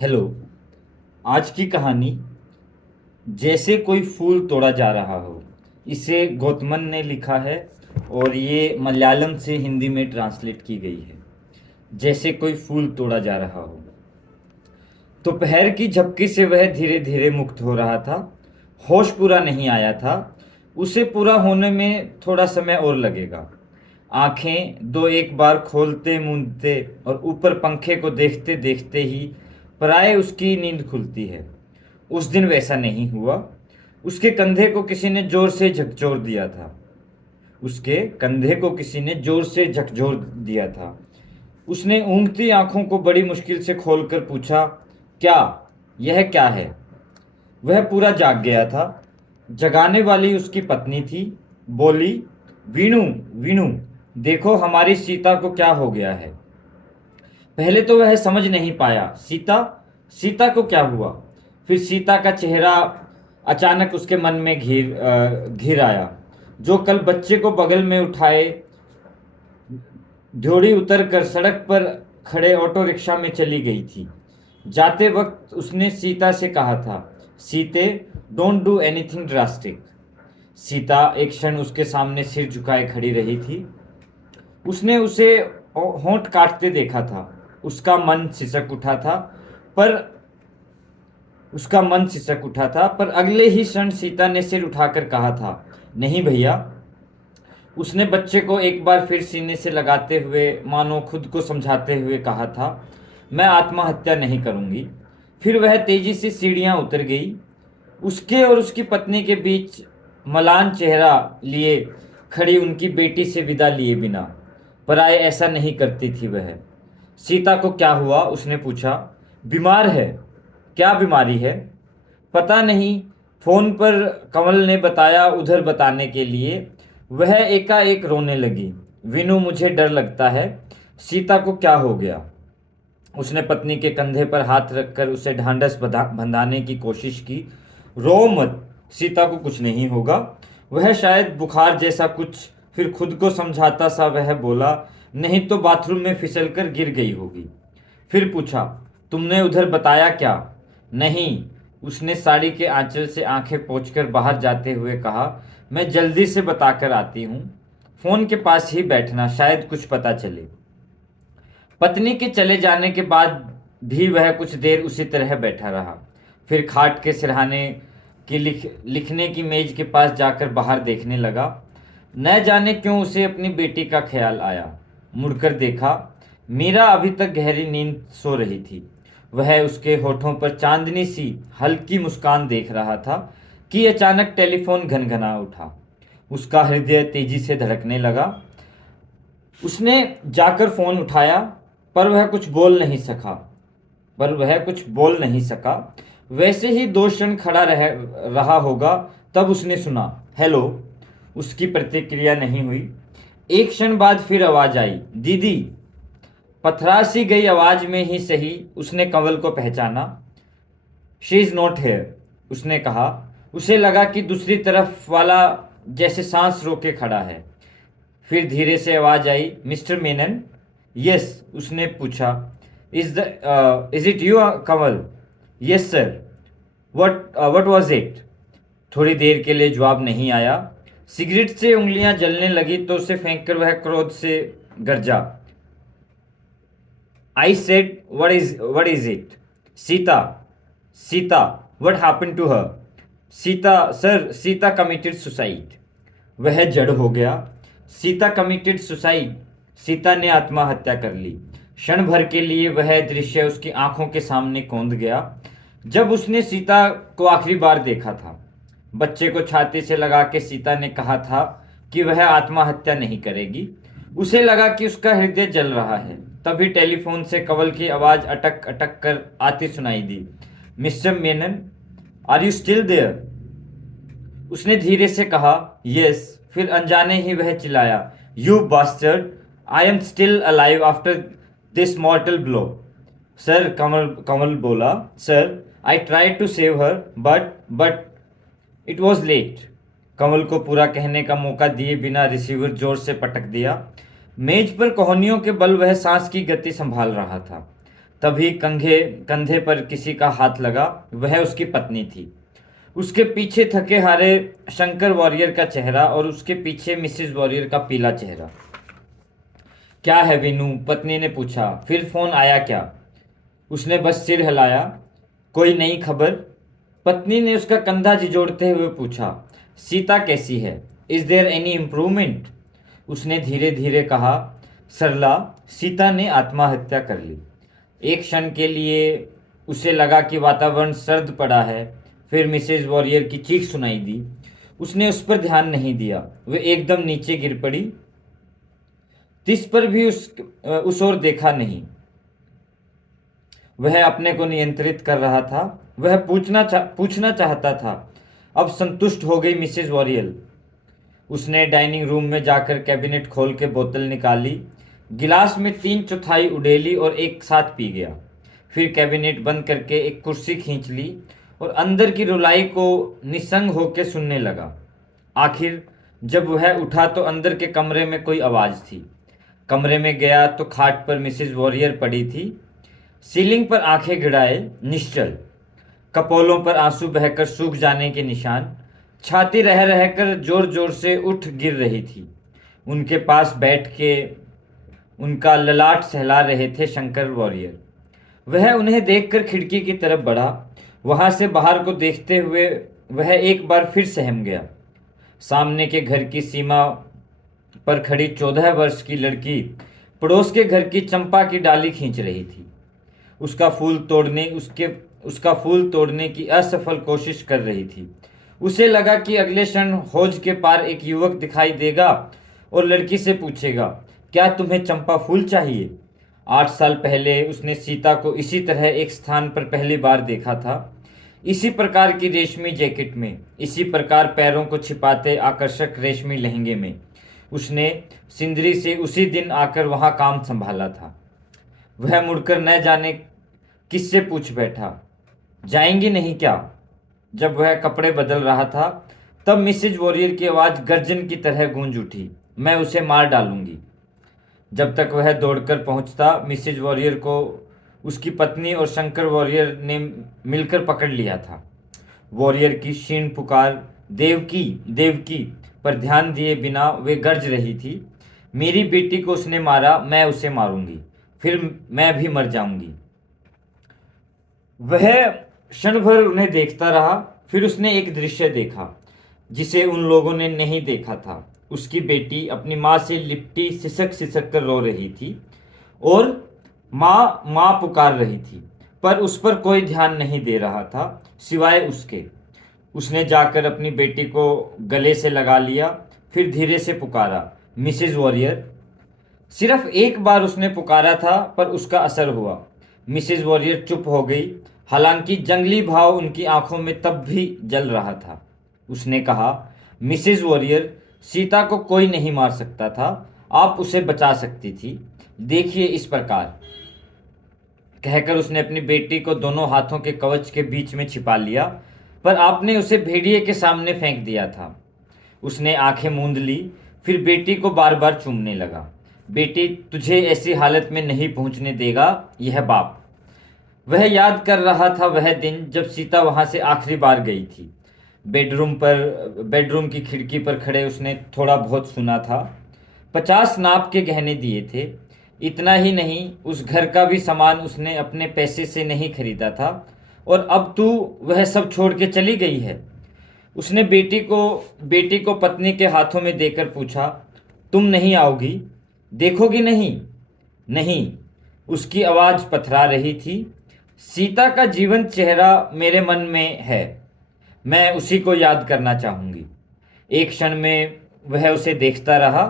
Hello. आज की कहानी जैसे कोई फूल तोड़ा जा रहा हो, इसे गौतमन ने लिखा है और ये मलयालम से हिंदी में ट्रांसलेट की गई है। जैसे कोई फूल तोड़ा जा रहा हो। दोपहर की झपकी से वह धीरे धीरे मुक्त हो रहा था। होश पूरा नहीं आया था। उसे पूरा होने में थोड़ा समय और लगेगा। आंखें दो एक बार खोलते मूंदते और ऊपर पंखे को देखते देखते ही प्राय उसकी नींद खुलती है। उस दिन वैसा नहीं हुआ। उसके कंधे को किसी ने जोर से झकझोर दिया था। उसके कंधे को किसी ने जोर से झकझोर दिया था। उसने ऊँघती आंखों को बड़ी मुश्किल से खोलकर पूछा, क्या? यह क्या है? वह पूरा जाग गया था। जगाने वाली उसकी पत्नी थी। बोली, वीणु, वीणु, देखो हमारी सीता को क्या हो गया है। पहले तो वह समझ नहीं पाया, सीता, सीता को क्या हुआ। फिर सीता का चेहरा अचानक उसके मन में घिर आया। जो कल बच्चे को बगल में उठाए ड्योढ़ी उतर कर सड़क पर खड़े ऑटो रिक्शा में चली गई थी। जाते वक्त उसने सीता से कहा था, सीते, don't do anything drastic. Sita एक क्षण उसके सामने सिर झुकाए खड़ी रही थी। उसने उसे होंठ काटते देखा था। उसका मन सिसक उठा था। पर पर अगले ही क्षण सीता ने सिर उठाकर कहा था, नहीं भैया। उसने बच्चे को एक बार फिर सीने से लगाते हुए मानो खुद को समझाते हुए कहा था, मैं आत्महत्या नहीं करूंगी। फिर वह तेजी से सीढ़ियां उतर गई। उसके और उसकी पत्नी के बीच मलान चेहरा लिए खड़ी उनकी बेटी से विदा लिए बिना। पराए ऐसा नहीं करती थी वह। सीता को क्या हुआ? उसने पूछा। बीमार है। क्या बीमारी है? पता नहीं। फोन पर कमल ने बताया उधर बताने के लिए। वह एकाएक रोने लगी। विनु, मुझे डर लगता है। सीता को क्या हो गया? उसने पत्नी के कंधे पर हाथ रखकर उसे ढांढस बंधाने की कोशिश की। रो मत, सीता को कुछ नहीं होगा। वह शायद बुखार जैसा कुछ। फिर खुद को समझाता सा वह बोला, नहीं तो बाथरूम में फिसलकर गिर गई होगी। फिर पूछा, तुमने उधर बताया क्या? नहीं। उसने साड़ी के आंचल से आंखें पोंछकर बाहर जाते हुए कहा, मैं जल्दी से बताकर आती हूँ। फोन के पास ही बैठना, शायद कुछ पता चले। पत्नी के चले जाने के बाद भी वह कुछ देर उसी तरह बैठा रहा। फिर खाट के सिरहाने की लिखने की मेज के पास जाकर बाहर देखने लगा। न जाने क्यों उसे अपनी बेटी का ख्याल आया। मुड़कर देखा, मीरा अभी तक गहरी नींद सो रही थी। वह उसके होठों पर चांदनी सी हल्की मुस्कान देख रहा था कि अचानक टेलीफोन घनघना उठा। उसका हृदय तेजी से धड़कने लगा। उसने जाकर फोन उठाया। पर वह कुछ बोल नहीं सका पर वह कुछ बोल नहीं सका। वैसे ही दो क्षण खड़ा रहा होगा। तब उसने सुना, हेलो। उसकी प्रतिक्रिया नहीं हुई। एक क्षण बाद फिर आवाज आई, दीदी। पथरा सी गई आवाज में ही सही उसने कंवल को पहचाना। शी इज नॉट हेयर, उसने कहा। उसे लगा कि दूसरी तरफ वाला जैसे सांस रोके खड़ा है। फिर धीरे से आवाज आई, मिस्टर मेनन। यस, उसने पूछा। Is it you Kamal? Yes sir. What was it? थोड़ी देर के लिए जवाब नहीं आया। सिगरेट से उंगलियां जलने लगी तो उसे फेंककर वह क्रोध से गरजा, I said, what is it? Sita, Sita, what happen to her? Sita, sir, Sita committed suicide. वह जड़ हो गया। Sita committed suicide? सीता ने आत्महत्या कर ली। क्षण भर के लिए वह दृश्य उसकी आंखों के सामने कौंध गया। जब उसने सीता को आखिरी बार देखा था, बच्चे को छाती से लगा के सीता ने कहा था कि वह आत्महत्या नहीं करेगी। उसे लगा कि उसका हृदय जल रहा है। तभी टेलीफोन से कंवल की आवाज अटक अटक कर आती सुनाई दी, mister Menon, are you still there? उसने धीरे से कहा, यस। फिर अनजाने ही वह चिल्लाया, you bastard, I am still alive after this mortal blow. Sir, Kamal Kamal बोला, sir, I try to save her, but it was late. Kamal को पूरा कहने का मौका दिए बिना रिसीवर जोर से पटक दिया। मेज पर कोहनियों के बल वह सांस की गति संभाल रहा था। तभी कंधे पर किसी का हाथ लगा। वह उसकी पत्नी थी। उसके पीछे थके हारे शंकर वॉरियर का चेहरा और उसके पीछे मिसेस वॉरियर का पीला चेहरा। क्या है वीनू? पत्नी ने पूछा। फिर फोन आया क्या? उसने बस सिर हिलाया। कोई नई खबर? पत्नी ने उसका कंधा झिझोड़ते हुए पूछा। सीता कैसी है? Is there any improvement? उसने धीरे धीरे कहा। सरला, सीता ने आत्महत्या कर ली। एक क्षण के लिए उसे लगा कि वातावरण सर्द पड़ा है। फिर मिसेज वॉरियर की चीख सुनाई दी। उसने उस पर ध्यान नहीं दिया। वह एकदम नीचे गिर पड़ी। तिस पर भी उस ओर देखा नहीं। वह अपने को नियंत्रित कर रहा था। वह पूछना चाहता था। अब संतुष्ट हो गई मिसेज वॉरियल? उसने डाइनिंग रूम में जाकर कैबिनेट खोल के बोतल निकाली। गिलास में 3/4 उडेली और एक साथ पी गया। फिर कैबिनेट बंद करके एक कुर्सी खींच ली और अंदर की रुलाई को निसंग होकर सुनने लगा। आखिर जब वह उठा तो अंदर के कमरे में कोई आवाज़ थी। कमरे में गया तो खाट पर मिसेज वॉरियर पड़ी थी, सीलिंग पर आंखें गिराए निश्चल, कपोलों पर आंसू बहकर सूख जाने के निशान। छाती रह रहकर जोर जोर से उठ गिर रही थी। उनके पास बैठ के उनका ललाट सहला रहे थे शंकर वॉरियर। वह उन्हें देखकर खिड़की की तरफ बढ़ा। वहां से बाहर को देखते हुए वह एक बार फिर सहम गया। सामने के घर की सीमा पर खड़ी 14 वर्ष की लड़की पड़ोस के घर की चंपा की डाली खींच रही थी। उसका फूल तोड़ने की असफल कोशिश कर रही थी। उसे लगा कि अगले क्षण हौज के पार एक युवक दिखाई देगा और लड़की से पूछेगा, क्या तुम्हें चंपा फूल चाहिए? 8 साल पहले उसने सीता को इसी तरह एक स्थान पर पहली बार देखा था। इसी प्रकार की रेशमी जैकेट में, इसी प्रकार पैरों को छिपाते आकर्षक रेशमी लहंगे में उसने सिंदरी से उसी दिन आकर वहां काम संभाला था। वह मुड़कर न जाने किससे पूछ बैठा, जाएंगी नहीं क्या? जब वह कपड़े बदल रहा था तब मिसेज वॉरियर की आवाज़ गर्जन की तरह गूंज उठी, मैं उसे मार डालूंगी। जब तक वह दौड़कर पहुंचता, मिसेज वॉरियर को उसकी पत्नी और शंकर वॉरियर ने मिलकर पकड़ लिया था। वॉरियर की क्षीण पुकार, देवकी देवकी, पर ध्यान दिए बिना वे गर्ज रही थी, मेरी बेटी को उसने मारा, मैं उसे मारूंगी, फिर मैं भी मर जाऊंगी। वह क्षण भर उन्हें देखता रहा। फिर उसने एक दृश्य देखा जिसे उन लोगों ने नहीं देखा था। उसकी बेटी अपनी माँ से लिपटी सिसक सिसक कर रो रही थी और माँ माँ पुकार रही थी, पर उस पर कोई ध्यान नहीं दे रहा था सिवाय उसके। उसने जाकर अपनी बेटी को गले से लगा लिया, फिर धीरे से पुकारा, मिसेज वॉरियर। सिर्फ एक बार उसने पुकारा था, पर उसका असर हुआ। मिसेज वॉरियर चुप हो गई, हालांकि जंगली भाव उनकी आंखों में तब भी जल रहा था। उसने कहा, मिसेज वॉरियर, सीता को कोई नहीं मार सकता था, आप उसे बचा सकती थी, देखिए इस प्रकार। कहकर उसने अपनी बेटी को दोनों हाथों के कवच के बीच में छिपा लिया, पर आपने उसे भेड़िए के सामने फेंक दिया था। उसने आंखें मूंद ली, फिर बेटी को बार बार चूमने लगा। बेटी, तुझे ऐसी हालत में नहीं पहुंचने देगा यह बाप। वह याद कर रहा था वह दिन जब सीता वहां से आखिरी बार गई थी। बेडरूम की खिड़की पर खड़े उसने थोड़ा बहुत सुना था। 50 नाप के गहने दिए थे। इतना ही नहीं, उस घर का भी सामान उसने अपने पैसे से नहीं खरीदा था, और अब तू वह सब छोड़ के चली गई है। उसने बेटी को पत्नी के हाथों में देकर पूछा, तुम नहीं आओगी? देखोगी नहीं? नहीं। उसकी आवाज़ पथरा रही थी। सीता का जीवंत चेहरा मेरे मन में है, मैं उसी को याद करना चाहूंगी। एक क्षण में वह उसे देखता रहा,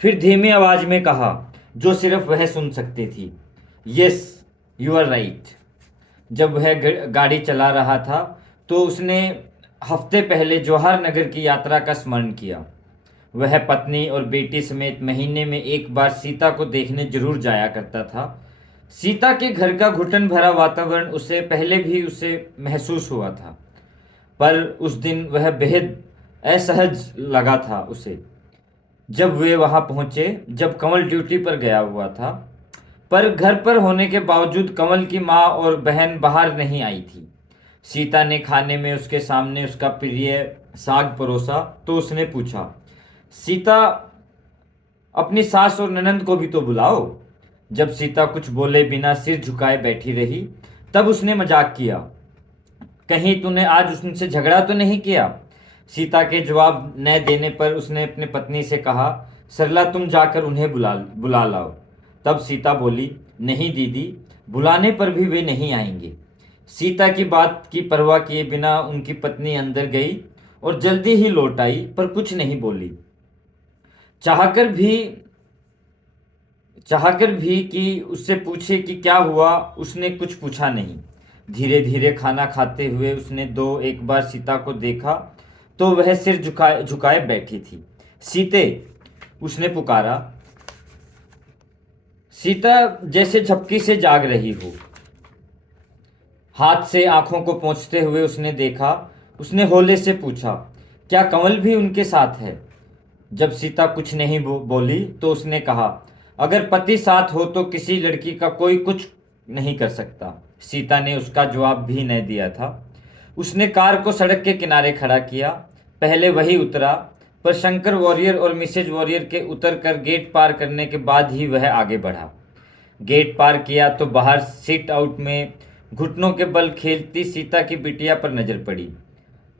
फिर धीमी आवाज में कहा, जो सिर्फ वह सुन सकती थी, यस यू आर राइट। जब वह गाड़ी चला रहा था तो उसने हफ्ते पहले जवाहर नगर की यात्रा का स्मरण किया। वह पत्नी और बेटी समेत महीने में एक बार सीता को देखने जरूर जाया करता था। सीता के घर का घुटन भरा वातावरण उसे पहले भी उसे महसूस हुआ था, पर उस दिन वह बेहद असहज लगा था उसे। जब वे वहां पहुंचे, जब कमल ड्यूटी पर गया हुआ था, पर घर पर होने के बावजूद कमल की माँ और बहन बाहर नहीं आई थी। सीता ने खाने में उसके सामने उसका प्रिय साग परोसा तो उसने पूछा, सीता, अपनी सास और ननंद को भी तो बुलाओ। जब सीता कुछ बोले बिना सिर झुकाए बैठी रही, तब उसने मजाक किया, कहीं तूने आज उनसे झगड़ा तो नहीं किया? सीता के जवाब न देने पर उसने अपनी पत्नी से कहा, सरला, तुम जाकर उन्हें बुला बुला लाओ। तब सीता बोली, नहीं दीदी, बुलाने पर भी वे नहीं आएंगे। सीता की बात की परवाह किए बिना उनकी पत्नी अंदर गई और जल्दी ही लौट आई, पर कुछ नहीं बोली। चाहकर भी चाहकर भी कि उससे पूछे कि क्या हुआ, उसने कुछ पूछा नहीं। धीरे धीरे खाना खाते हुए उसने एक बार सीता को देखा तो वह सिर झुकाए झुकाए बैठी थी। सीते, उसने पुकारा। सीता जैसे झपकी से जाग रही हो। हाथ से आंखों को पोंछते हुए उसने देखा। उसने होले से पूछा, क्या कमल भी उनके साथ है? जब सीता कुछ नहीं बोली तो उसने कहा, अगर पति साथ हो तो किसी लड़की का कोई कुछ नहीं कर सकता। सीता ने उसका जवाब भी नहीं दिया था। उसने कार को सड़क के किनारे खड़ा किया। पहले वही उतरा, पर शंकर वॉरियर और मिसेज वॉरियर के उतर कर गेट पार करने के बाद ही वह आगे बढ़ा। गेट पार किया तो बाहर सिट आउट में घुटनों के बल खेलती सीता की बिटिया पर नजर पड़ी।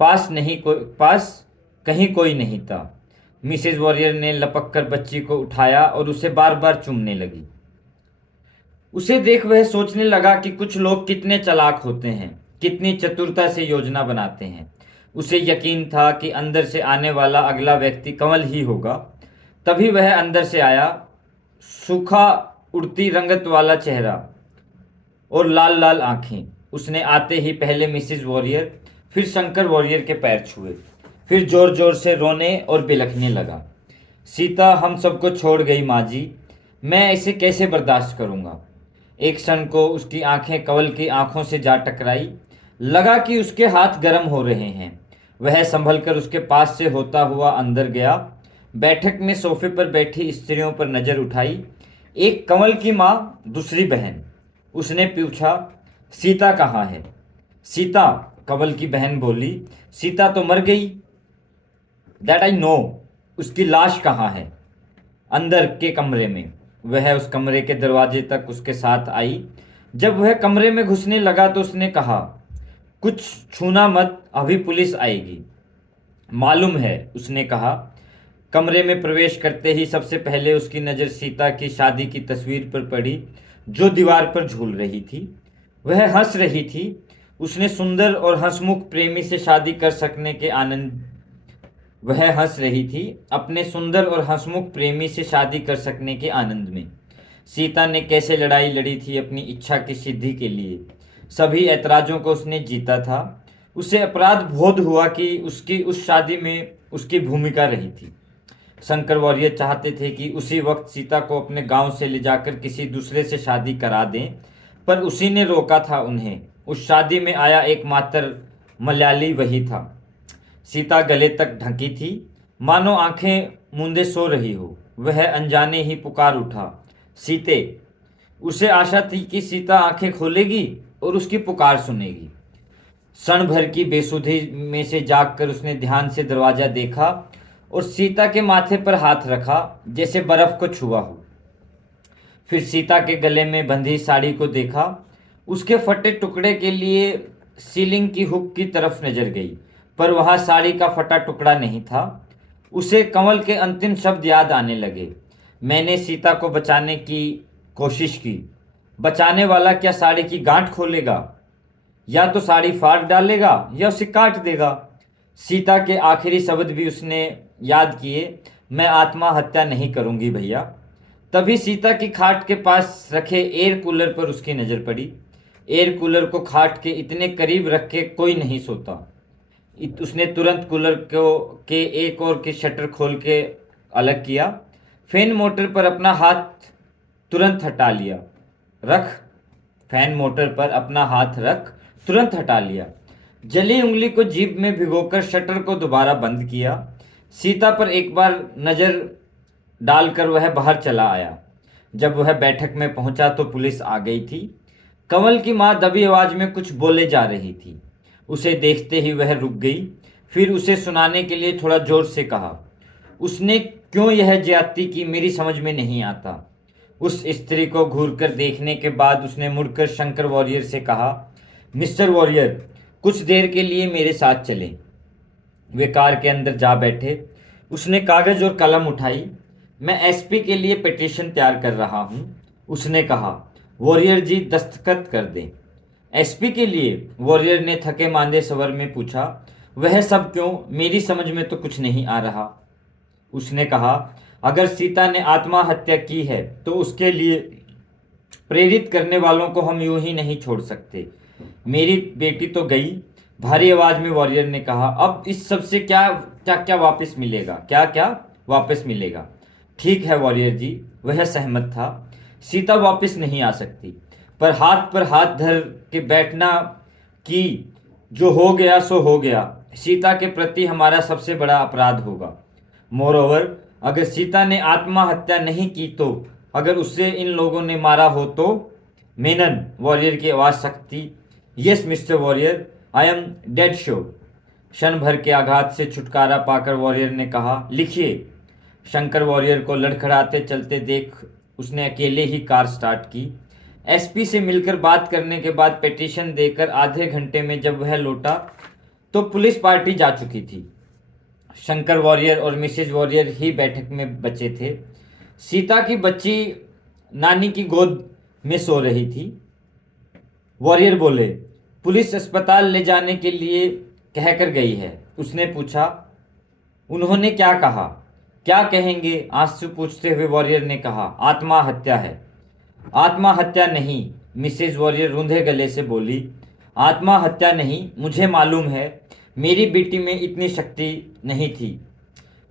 पास कहीं कोई नहीं था। मिसेज वॉरियर ने लपक कर बच्ची को उठाया और उसे बार बार चूमने लगी। उसे देख वह सोचने लगा कि कुछ लोग कितने चालाक होते हैं, कितनी चतुरता से योजना बनाते हैं। उसे यकीन था कि अंदर से आने वाला अगला व्यक्ति कमल ही होगा। तभी वह अंदर से आया। सूखा उड़ती रंगत वाला चेहरा और लाल लाल आंखें। उसने आते ही पहले मिसेज वॉरियर, फिर शंकर वॉरियर के पैर छुए, फिर जोर जोर से रोने और बिलखने लगा। सीता हम सबको छोड़ गई माँ जी, मैं इसे कैसे बर्दाश्त करूँगा। एक क्षण को उसकी आंखें कमल की आंखों से जा टकराई। लगा कि उसके हाथ गर्म हो रहे हैं। वह संभल कर उसके पास से होता हुआ अंदर गया। बैठक में सोफे पर बैठी स्त्रियों पर नजर उठाई। एक कमल की माँ, दूसरी बहन। उसने पूछा, सीता कहाँ है? सीता, कमल की बहन बोली, सीता तो मर गई। That I know. उसकी लाश कहाँ है? अंदर के कमरे में। वह उस कमरे के दरवाजे तक उसके साथ आई। जब वह कमरे में घुसने लगा तो उसने कहा, कुछ छूना मत, अभी पुलिस आएगी। मालूम है, उसने कहा। कमरे में प्रवेश करते ही सबसे पहले उसकी नज़र सीता की शादी की तस्वीर पर पड़ी, जो दीवार पर झूल रही थी। वह हंस रही थी। उसने सुंदर और हंसमुख प्रेमी से शादी कर सकने के आनंद वह हंस रही थी अपने सुंदर और हंसमुख प्रेमी से शादी कर सकने के आनंद में। सीता ने कैसे लड़ाई लड़ी थी अपनी इच्छा की सिद्धि के लिए। सभी ऐतराज़ों को उसने जीता था। उसे अपराध बोध हुआ कि उसकी उस शादी में उसकी भूमिका रही थी। शंकर वॉरियर चाहते थे कि उसी वक्त सीता को अपने गांव से ले जाकर किसी दूसरे से शादी करा दें, पर उसी ने रोका था उन्हें। उस शादी में आया एकमात्र मलयाली वही था। सीता गले तक ढकी थी, मानो आंखें मूंदे सो रही हो। वह अनजाने ही पुकार उठा, सीते। उसे आशा थी कि सीता आंखें खोलेगी और उसकी पुकार सुनेगी। क्षण भर की बेसुधी में से जागकर उसने ध्यान से दरवाजा देखा और सीता के माथे पर हाथ रखा, जैसे बर्फ को छुआ हो। फिर सीता के गले में बंधी साड़ी को देखा। उसके फटे टुकड़े के लिए सीलिंग की हुक की तरफ नजर गई, पर वहां साड़ी का फटा टुकड़ा नहीं था। उसे कमल के अंतिम शब्द याद आने लगे, मैंने सीता को बचाने की कोशिश की। बचाने वाला क्या साड़ी की गांठ खोलेगा? या तो साड़ी फाड़ डालेगा या उसे काट देगा। सीता के आखिरी शब्द भी उसने याद किए, मैं आत्महत्या नहीं करूंगी भैया। तभी सीता की खाट के पास रखे एयर कूलर पर उसकी नज़र पड़ी। एयर कूलर को खाट के इतने करीब रख के कोई नहीं सोता। उसने तुरंत कूलर के एक और के शटर खोल के अलग किया। फैन मोटर पर अपना हाथ तुरंत हटा लिया। रख फैन मोटर पर अपना हाथ रख, तुरंत हटा लिया। जली उंगली को जीभ में भिगोकर शटर को दोबारा बंद किया। सीता पर एक बार नज़र डालकर वह बाहर चला आया। जब वह बैठक में पहुंचा तो पुलिस आ गई थी। कंवल की माँ दबी आवाज में कुछ बोले जा रही थी। उसे देखते ही वह रुक गई, फिर उसे सुनाने के लिए थोड़ा जोर से कहा, उसने क्यों यह ज्यादती की मेरी समझ में नहीं आता। उस स्त्री को घूरकर देखने के बाद उसने मुड़कर शंकर वॉरियर से कहा, मिस्टर वॉरियर, कुछ देर के लिए मेरे साथ चलें। वे कार के अंदर जा बैठे। उसने कागज और कलम उठाई। मैं एसपी के लिए पिटीशन तैयार कर रहा हूं, उसने कहा। वॉरियर जी दस्तखत कर दें। एसपी के लिए? वॉरियर ने थके मांदे स्वर में पूछा। वह सब क्यों? मेरी समझ में तो कुछ नहीं आ रहा। उसने कहा, अगर सीता ने आत्महत्या की है तो उसके लिए प्रेरित करने वालों को हम यूं ही नहीं छोड़ सकते। मेरी बेटी तो गई, भारी आवाज में वॉरियर ने कहा। अब इस सब से क्या क्या क्या वापस मिलेगा? क्या क्या वापस मिलेगा? ठीक है वॉरियर जी, वह सहमत था। सीता वापस नहीं आ सकती, पर हाथ धर के बैठना कि जो हो गया सो हो गया, सीता के प्रति हमारा सबसे बड़ा अपराध होगा। मोरोवर, अगर सीता ने आत्महत्या नहीं की तो अगर उसे इन लोगों ने मारा हो तो? मेनन, वॉरियर की आवाज सख्ती। Yes mister warrior, I am dead sure. क्षण भर के आघात से छुटकारा पाकर वॉरियर ने कहा, लिखिए। शंकर वॉरियर को लड़खड़ाते चलते देख उसने अकेले ही कार स्टार्ट की। एसपी से मिलकर बात करने के बाद पिटीशन देकर आधे घंटे में जब वह लौटा तो पुलिस पार्टी जा चुकी थी। शंकर वॉरियर और मिसेज वॉरियर ही बैठक में बचे थे। सीता की बच्ची नानी की गोद में सो रही थी। वॉरियर बोले, पुलिस अस्पताल ले जाने के लिए कहकर गई है। उसने पूछा, उन्होंने क्या कहा? क्या कहेंगे? आंसू पूछते हुए वॉरियर ने कहा, आत्महत्या है। आत्महत्या नहीं, मिसेज वॉरियर रूंधे गले से बोली। आत्महत्या नहीं, मुझे मालूम है। मेरी बेटी में इतनी शक्ति नहीं थी।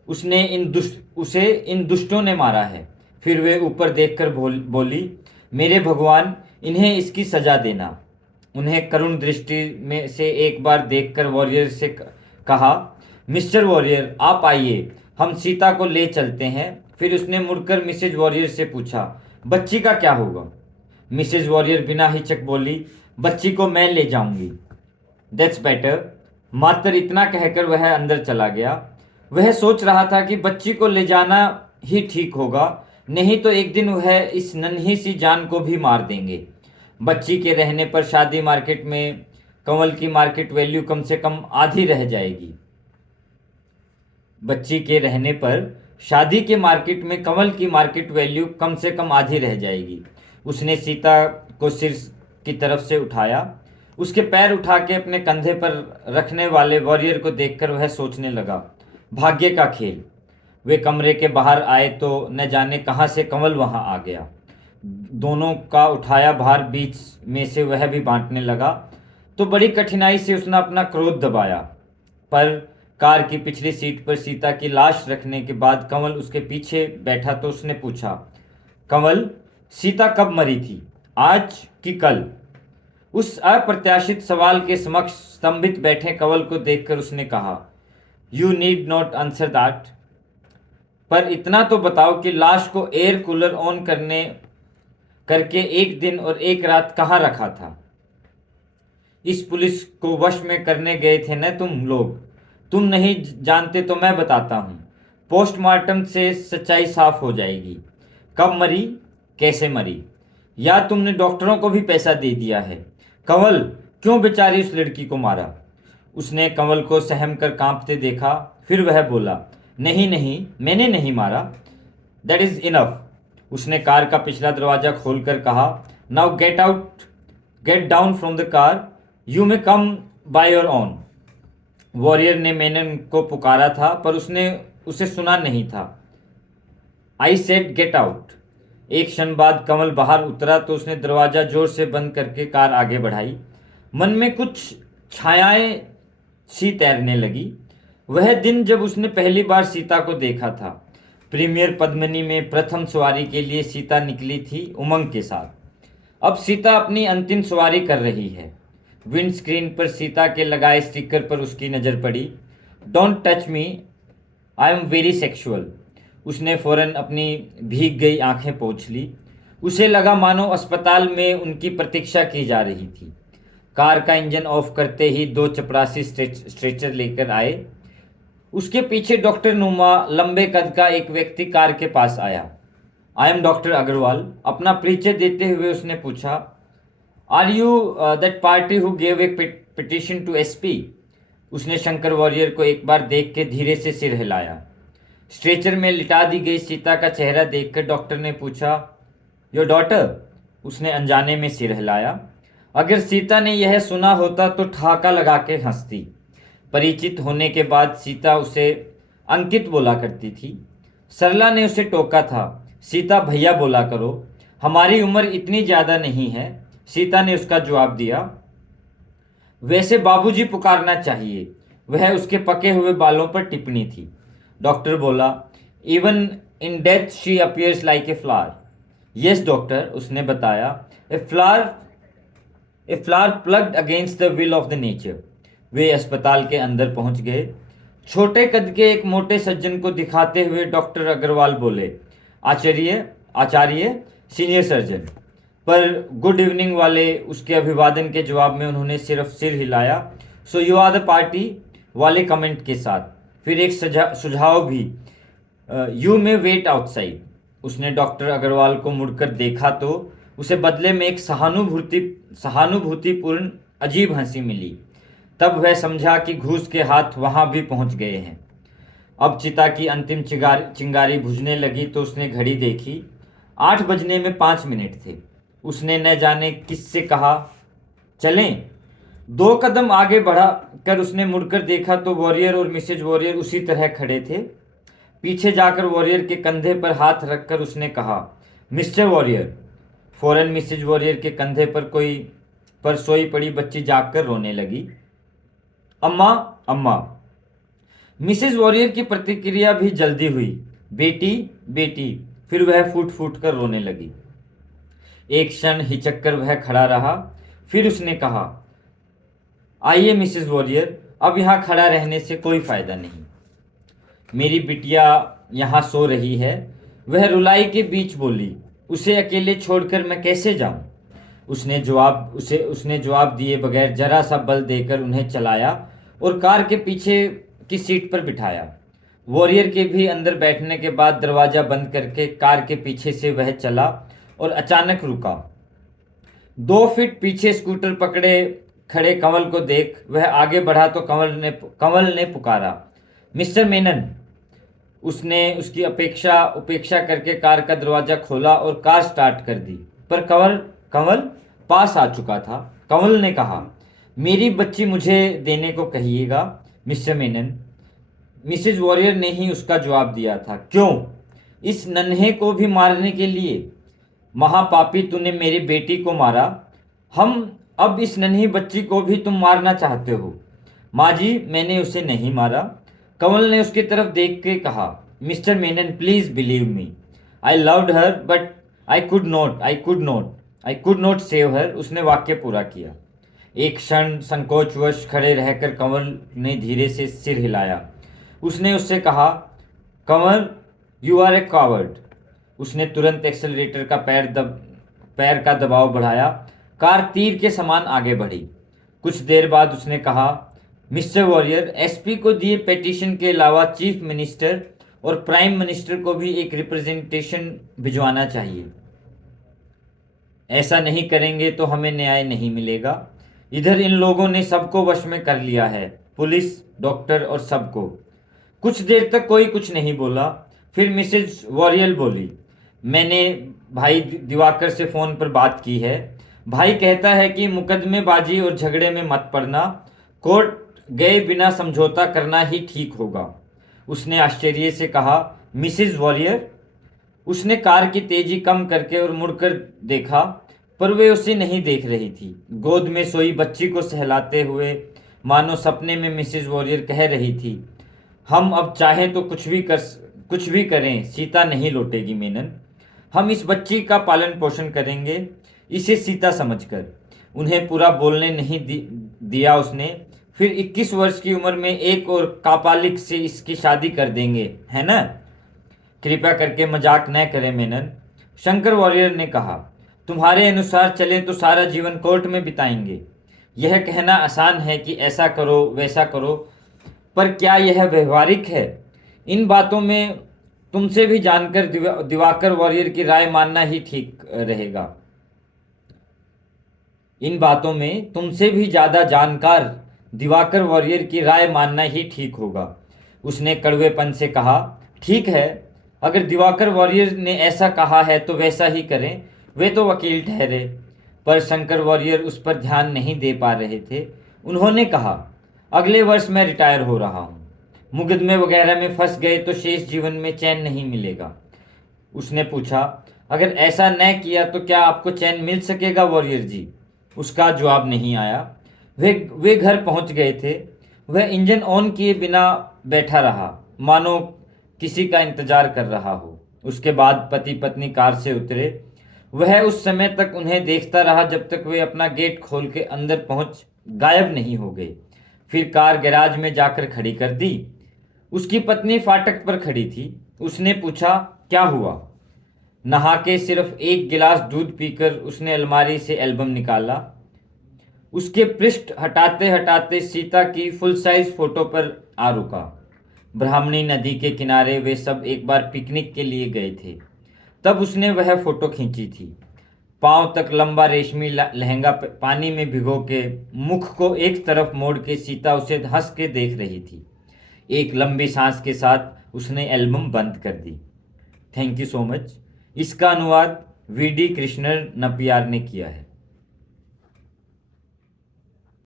उसे इन दुष्टों ने मारा है। फिर वे ऊपर देखकर बोली, मेरे भगवान, इन्हें इसकी सजा देना। उन्हें करुण दृष्टि में से एक बार देखकर वॉरियर से कहा, मिस्टर वॉरियर, आप आइए, हम सीता को ले चलते हैं। फिर उसने मुड़कर मिसेज वॉरियर से पूछा, बच्ची का क्या होगा? मिसेज वॉरियर बिना हिचक बोली, बच्ची को मैं ले जाऊंगी। That's better. मात्र इतना कहकर वह अंदर चला गया। वह सोच रहा था कि बच्ची को ले जाना ही ठीक होगा, नहीं तो एक दिन वह इस नन्ही सी जान को भी मार देंगे। बच्ची के रहने पर शादी मार्केट में कंवल की मार्केट वैल्यू कम से कम आधी रह जाएगी। बच्ची के रहने पर शादी के मार्केट में कंवल की मार्केट वैल्यू कम से कम आधी रह जाएगी। उसने सीता को सिर की तरफ से उठाया। उसके पैर उठा के अपने कंधे पर रखने वाले वॉरियर को देखकर वह सोचने लगा, भाग्य का खेल। वे कमरे के बाहर आए तो न जाने कहाँ से कंवल वहां आ गया। दोनों का उठाया भार बीच में से वह भी बांटने लगा तो बड़ी कठिनाई से उसने अपना क्रोध दबाया। पर कार की पिछली सीट पर सीता की लाश रखने के बाद कंवल उसके पीछे बैठा तो उसने पूछा, कंवल, सीता कब मरी थी, आज कि कल? उस अप्रत्याशित सवाल के समक्ष स्तंभित बैठे कंवल को देखकर उसने कहा, you need not answer that, पर इतना तो बताओ कि लाश को एयर कूलर ऑन करके एक दिन और एक रात कहाँ रखा था? इस पुलिस को वश में करने गए थे न तुम लोग? तुम नहीं जानते तो मैं बताता हूँ। पोस्टमार्टम से सच्चाई साफ हो जाएगी। कब मरी, कैसे मरी, या तुमने डॉक्टरों को भी पैसा दे दिया है? कंवल, क्यों बेचारी उस लड़की को मारा? उसने कंवल को सहम कर कांपते देखा। फिर वह बोला, नहीं नहीं, मैंने नहीं मारा। That is enough. उसने कार का पिछला दरवाजा खोलकर कहा, now get down from the car, you may come by your own. Warrior ने मेनन को पुकारा था पर उसने उसे सुना नहीं था। I said get out. एक क्षण बाद कंवल बाहर उतरा तो उसने दरवाजा जोर से बंद करके कार आगे बढ़ाई। मन में कुछ छायाएं सी तैरने लगी। वह दिन जब उसने पहली बार सीता को देखा था। प्रीमियर पद्मिनी में प्रथम सवारी के लिए सीता निकली थी उमंग के साथ। अब सीता अपनी अंतिम सवारी कर रही है। विंड स्क्रीन पर सीता के लगाए स्टिकर पर उसकी नज़र पड़ी। Don't touch me, I am very sexual. उसने फौरन अपनी भीग गई आंखें पोंछ ली। उसे लगा मानो अस्पताल में उनकी प्रतीक्षा की जा रही थी। कार का इंजन ऑफ करते ही दो चपरासी स्ट्रेचर लेकर आए। उसके पीछे डॉक्टर नुमा लंबे कद का एक व्यक्ति कार के पास आया। आई एम डॉक्टर अग्रवाल, अपना परिचय देते हुए उसने पूछा। Are you that party who gave a petition to SP? उसने शंकर वॉरियर को एक बार देख के धीरे से सिर हिलाया। स्ट्रेचर में लिटा दी गई सीता का चेहरा देखकर डॉक्टर ने पूछा, योर डॉटर? उसने अनजाने में सिर हिलाया। अगर सीता ने यह सुना होता तो ठहाका लगा के हंसती। परिचित होने के बाद सीता उसे अंकित बोला करती थी। सरला ने उसे टोका था, सीता भैया बोला करो, हमारी उम्र इतनी ज़्यादा नहीं है। सीता ने उसका जवाब दिया, वैसे बाबूजी पुकारना चाहिए। वह उसके पके हुए बालों पर टिप्पणी थी। डॉक्टर बोला, even in death she appears like a flower. Yes doctor, उसने बताया, a flower plugged against the will of the nature. वे अस्पताल के अंदर पहुंच गए। छोटे कद के एक मोटे सज्जन को दिखाते हुए डॉक्टर अग्रवाल बोले, आचार्य सीनियर सर्जन। पर गुड इवनिंग वाले उसके अभिवादन के जवाब में उन्होंने सिर्फ सिर हिलाया। So you are the party वाले कमेंट के साथ फिर एक सुझाव भी, यू मे वेट आउटसाइड। उसने डॉक्टर अग्रवाल को मुड़कर देखा तो उसे बदले में एक सहानुभूतिपूर्ण अजीब हंसी मिली। तब वह समझा कि घूस के हाथ वहां भी पहुंच गए हैं। अब चिता की अंतिम चिंगारी बुझने लगी तो उसने घड़ी देखी। 8 बजने में 5 मिनट थे। उसने न जाने किससे कहा, चलें। 2 कदम आगे बढ़ा कर उसने मुड़कर देखा तो वॉरियर और मिसेज वॉरियर उसी तरह खड़े थे। पीछे जाकर वॉरियर के कंधे पर हाथ रखकर उसने कहा, मिस्टर वॉरियर। फौरन मिसेज वॉरियर के कंधे पर सोई पड़ी बच्ची जागकर रोने लगी। अम्मा, अम्मा। मिसेज वॉरियर की प्रतिक्रिया भी जल्दी हुई, बेटी, बेटी। फिर वह फूट फूट कर रोने लगी। एक क्षण हिचक कर वह खड़ा रहा। फिर उसने कहा, आइए मिसेज वॉरियर, अब यहाँ खड़ा रहने से कोई फायदा नहीं। मेरी बिटिया यहाँ सो रही है। वह रुलाई के बीच बोली, उसे अकेले छोड़कर मैं कैसे जाऊं? उसने जवाब दिए बगैर जरा सा बल देकर उन्हें चलाया और कार के पीछे की सीट पर बिठाया। वॉरियर के भी अंदर बैठने के बाद दरवाजा बंद करके कार के पीछे से वह चला और अचानक रुका। 2 फीट पीछे स्कूटर पकड़े खड़े कंवल को देख वह आगे बढ़ा तो कंवल ने पुकारा, मिस्टर मेनन। उसने उसकी उपेक्षा करके कार का दरवाजा खोला और कार स्टार्ट कर दी। पर कंवल पास आ चुका था। कंवल ने कहा, मेरी बच्ची मुझे देने को कहिएगा मिस्टर मेनन। मिसेज वॉरियर ने ही उसका जवाब दिया था, क्यों? इस नन्हे को भी मारने के लिए? महापापी, तूने मेरी बेटी को मारा, अब इस नन्ही बच्ची को भी तुम मारना चाहते हो? माँ जी, मैंने उसे नहीं मारा। कंवल ने उसकी तरफ देख के कहा, mister Menon please believe me, I loved her but I could not save her. उसने वाक्य पूरा किया। एक क्षण संकोचवश खड़े रहकर कंवल ने धीरे से सिर हिलाया। उसने उससे कहा, Kanwal, you are a coward. उसने तुरंत एक्सेलरेटर का पैर का दबाव बढ़ाया। कार तीर के समान आगे बढ़ी। कुछ देर बाद उसने कहा, मिस्टर वॉरियर, एसपी को दिए पिटीशन के अलावा चीफ मिनिस्टर और प्राइम मिनिस्टर को भी एक रिप्रेजेंटेशन भिजवाना चाहिए। ऐसा नहीं करेंगे तो हमें न्याय नहीं मिलेगा। इधर इन लोगों ने सबको वश में कर लिया है, पुलिस, डॉक्टर और सबको। कुछ देर तक कोई कुछ नहीं बोला। फिर मिसेज वॉरियल बोली, मैंने भाई दिवाकर से फ़ोन पर बात की है। भाई कहता है कि मुकदमेबाजी और झगड़े में मत पड़ना, कोर्ट गए बिना समझौता करना ही ठीक होगा। उसने आश्चर्य से कहा, मिसेज वॉरियर। उसने कार की तेजी कम करके और मुड़कर देखा, पर वे उसे नहीं देख रही थी। गोद में सोई बच्ची को सहलाते हुए मानो सपने में मिसेज वॉरियर कह रही थी, हम अब चाहें तो कुछ भी करें, सीता नहीं लौटेगी मेनन। हम इस बच्ची का पालन पोषण करेंगे, इसे सीता समझकर। उन्हें पूरा बोलने नहीं दिया उसने। फिर 21 वर्ष की उम्र में एक और कापालिक से इसकी शादी कर देंगे, है ना? कृपया करके मजाक न करें मेनन। शंकर वॉरियर ने कहा, तुम्हारे अनुसार चले तो सारा जीवन कोर्ट में बिताएंगे। यह कहना आसान है कि ऐसा करो वैसा करो, पर क्या यह व्यवहारिक है? इन बातों में तुमसे भी जानकर दिवाकर वॉरियर की राय मानना ही ठीक रहेगा। इन बातों में तुमसे भी ज़्यादा जानकार दिवाकर वॉरियर की राय मानना ही ठीक होगा। उसने कड़वेपन से कहा, ठीक है, अगर दिवाकर वॉरियर ने ऐसा कहा है तो वैसा ही करें, वे तो वकील ठहरे। पर शंकर वॉरियर उस पर ध्यान नहीं दे पा रहे थे। उन्होंने कहा, अगले वर्ष मैं रिटायर हो रहा हूँ। मुकदमे वगैरह में फंस गए तो शेष जीवन में चैन नहीं मिलेगा। उसने पूछा, अगर ऐसा न किया तो क्या आपको चैन मिल सकेगा वॉरियर जी? उसका जवाब नहीं आया। वे घर पहुंच गए थे। वह इंजन ऑन किए बिना बैठा रहा, मानो किसी का इंतजार कर रहा हो। उसके बाद पति पत्नी कार से उतरे। वह उस समय तक उन्हें देखता रहा जब तक वे अपना गेट खोल के अंदर पहुंच गायब नहीं हो गए। फिर कार गैराज में जाकर खड़ी कर दी। उसकी पत्नी फाटक पर खड़ी थी। उसने पूछा, क्या हुआ? नहा के सिर्फ एक गिलास दूध पीकर उसने अलमारी से एल्बम निकाला। उसके पृष्ठ हटाते हटाते सीता की फुल साइज फोटो पर आ रुका। ब्राह्मणी नदी के किनारे वे सब एक बार पिकनिक के लिए गए थे, तब उसने वह फोटो खींची थी। पांव तक लंबा रेशमी लहंगा पानी में भिगो के, मुख को एक तरफ मोड़ के सीता उसे हंस के देख रही थी। एक लंबी सांस के साथ उसने एल्बम बंद कर दी। Thank you so much. इसका अनुवाद वीडी कृष्णन नपियार ने किया है।